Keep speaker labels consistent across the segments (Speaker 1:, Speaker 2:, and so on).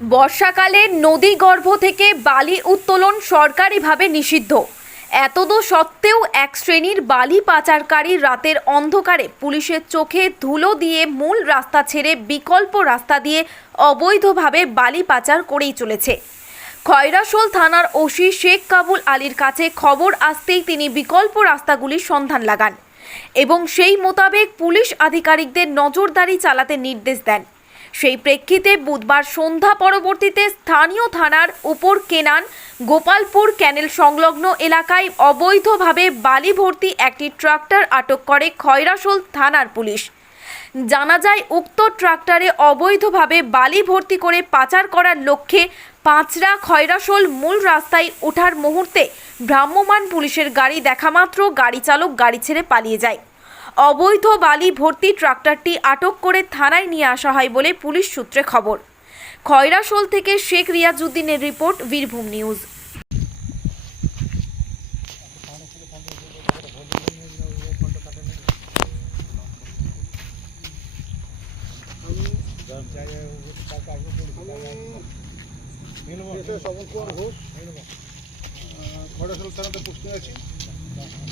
Speaker 1: বর্ষাকালে নদী গর্ভ থেকে বালি উত্তোলন সরকারিভাবে নিষিদ্ধ। এতদ সত্ত্বেও এক শ্রেণির বালি পাচারকারী রাতের অন্ধকারে পুলিশের চোখে ধুলো দিয়ে মূল রাস্তা ছেড়ে বিকল্প রাস্তা দিয়ে অবৈধভাবে বালি পাচার করেই চলেছে। খয়রাসোল থানার ওসি শেখ কাবুল আলীর কাছে খবর আসতেই তিনি বিকল্প রাস্তাগুলির সন্ধান লাগান এবং সেই মোতাবেক পুলিশ আধিকারিকদের নজরদারি চালাতে নির্দেশ দেন। সেই প্রেক্ষিতে বুধবার সন্ধ্যা পরবর্তীতে স্থানীয় থানার উপর কেনান গোপালপুর ক্যানেল সংলগ্ন এলাকায় অবৈধভাবে বালি ভর্তি একটি ট্রাক্টর আটক করে খয়রাসোল থানার পুলিশ। জানা যায়, উক্ত ট্রাক্টরে অবৈধভাবে বালি ভর্তি করে পাচার করার লক্ষ্যে পাঁচরা খয়রাসোল মূল রাস্তায় ওঠার মুহূর্তে ভ্রাম্যমাণ পুলিশের গাড়ি দেখামাত্র গাড়ি চালক গাড়ি ছেড়ে পালিয়ে যায়। অবৈধ বালি ভর্তি ট্রাক্টরটি আটক করে থানায় নিয়ে আসা হয় বলে পুলিশ সূত্রে খবর। খয়রাসোল থেকে শেখ রিয়াজউদ্দিনের রিপোর্ট, বীরভূম নিউজ।
Speaker 2: ঘোষ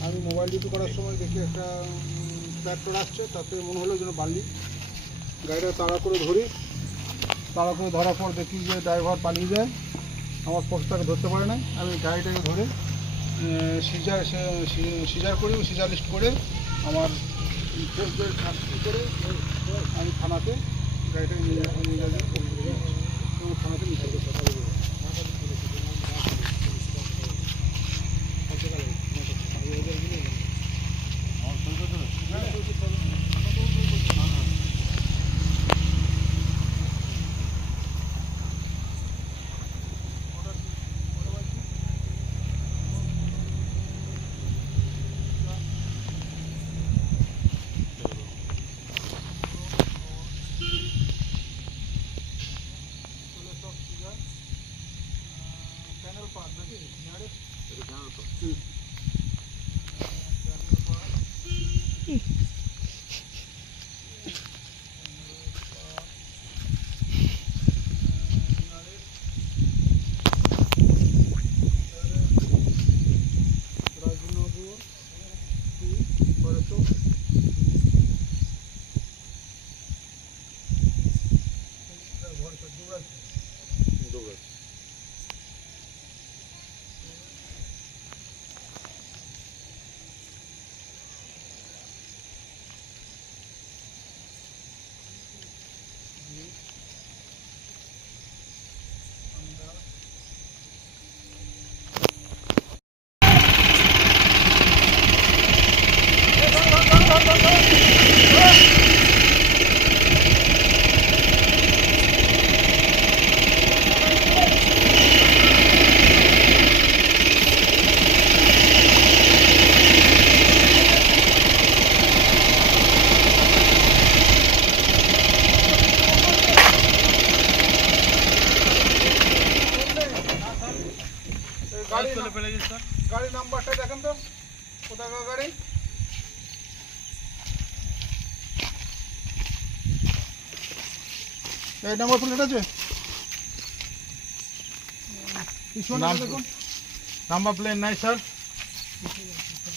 Speaker 2: আমি মোবাইল ডিউটি করার সময় দেখি একটা ট্র্যাক্টর আসছে, তাতে মনে হলো যেন বালি। গাড়িটা তাড়া করে ধরি। তাড়া করে ধরার পর দেখি যে ড্রাইভার পালিয়ে যায়। আমার পোস্টটাকে ধরতে পারে না। আমি গাড়িটাকে ধরে সিজার সিজার করি, সিজার লিস্ট করে আমার করে আমি থানাতে গাড়িটাকে নিয়ে নিয়ে যাই। গাড়ি নাম্বারটা দেখেন তো। কোথাকার গাড়ি? এই নাম্বার প্লেট আছে? দেখুন।
Speaker 3: নাম্বার প্লেট নাই স্যার।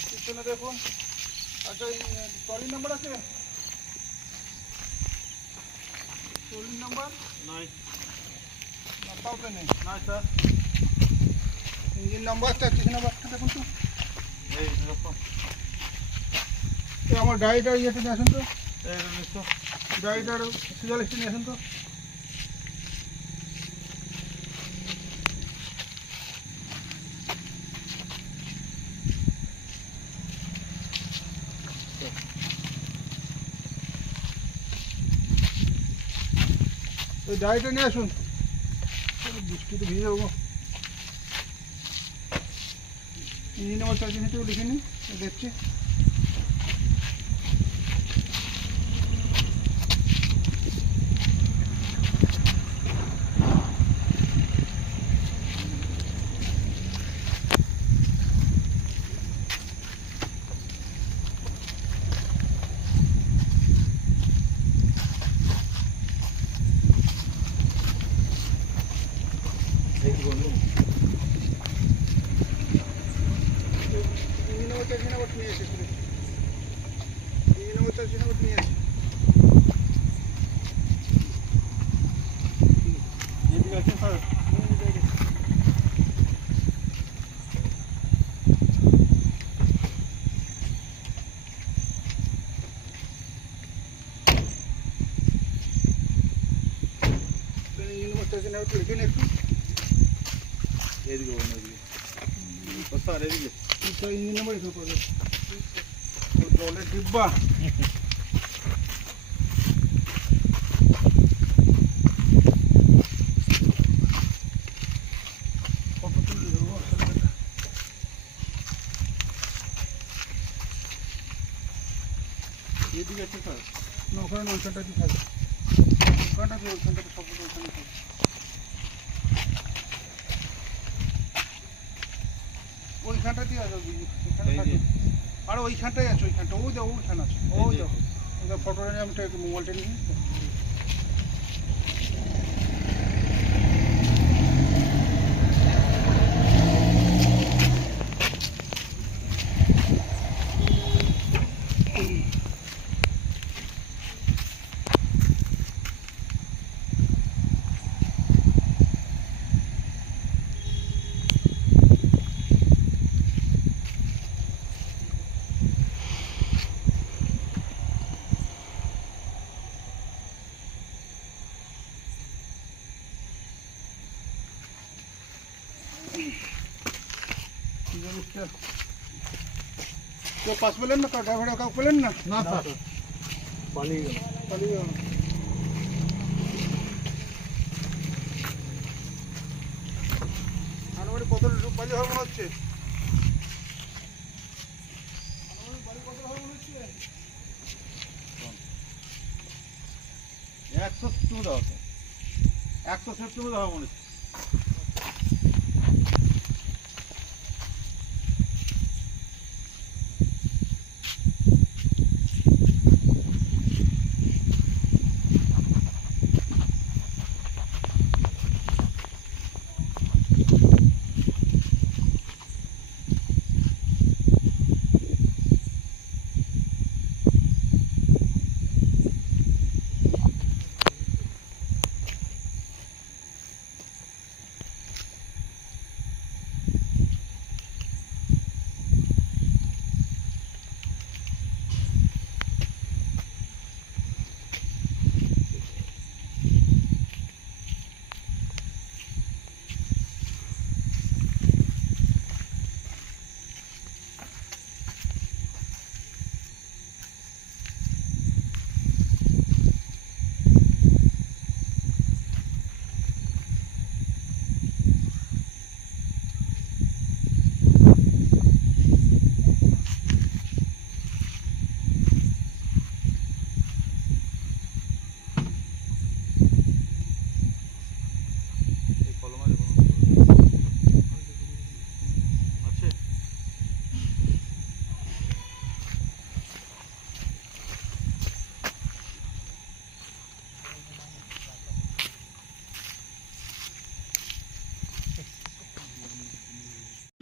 Speaker 2: পিছনে দেখুন। আচ্ছা ট্রলি নাম্বার আছে? Trolley number?
Speaker 3: নাই।
Speaker 2: নাম্বারটা নেই।
Speaker 3: নাই স্যার।
Speaker 2: নাম্বারটা কিছু নাম্বারটা দেখুন তো।
Speaker 3: এই দেখো
Speaker 2: এই আমার গাড়িটার ইয়েতে নিয়ে আসুন তো।
Speaker 3: এই দেখো
Speaker 2: গাড়িটার সিজার লিস্টে নিয়ে আসুন তো। এই গাড়িটা নিয়ে আসুন। বৃষ্টিতে ভিজে যাব। ইঞ্জিন নাম্বার চার্জিং হিসেবে লিখে নিন। দেখছি।
Speaker 3: এদিকে আছে sir
Speaker 2: engine number charge number লিখে নে একটু
Speaker 3: এদিকে বলুন এদিকে ও স্যার এদিকে
Speaker 2: তো ইঞ্জিন নাম্বার এখানে পড়বে ও জলের ডিব্বা কত তুলে দেবো আসলে
Speaker 3: এদিকে আছে স্যার
Speaker 2: না ওখানে না ওইখানটা ওখানটা দিয়ে ওইখানটাতে সব ওইখানে
Speaker 3: ওইখানটাতেই
Speaker 2: আছে আর ওইখানটাই আছে ওইখানটা। ওই দেখো ওইখানে আছে। ওই। দেখো। ফটোটা নিয়ে আমি মোবাইলটা নিয়ে কেউ পাস পেলেন না ড্রাইভারে কাউ পেলেন না
Speaker 3: না স্যার
Speaker 2: পালিয়ে গেল পালিয়ে গেল কত বালি হবে মনে হচ্ছে বালি কত হবে হচ্ছে
Speaker 3: একশো একশো সেপ্টেম্বর দেওয়া মনে হচ্ছে এই কলম আছে কলম? আছে
Speaker 4: কঠিন কিন্তু বারো বছর থেকে অবস্থান কাজ শেষ করে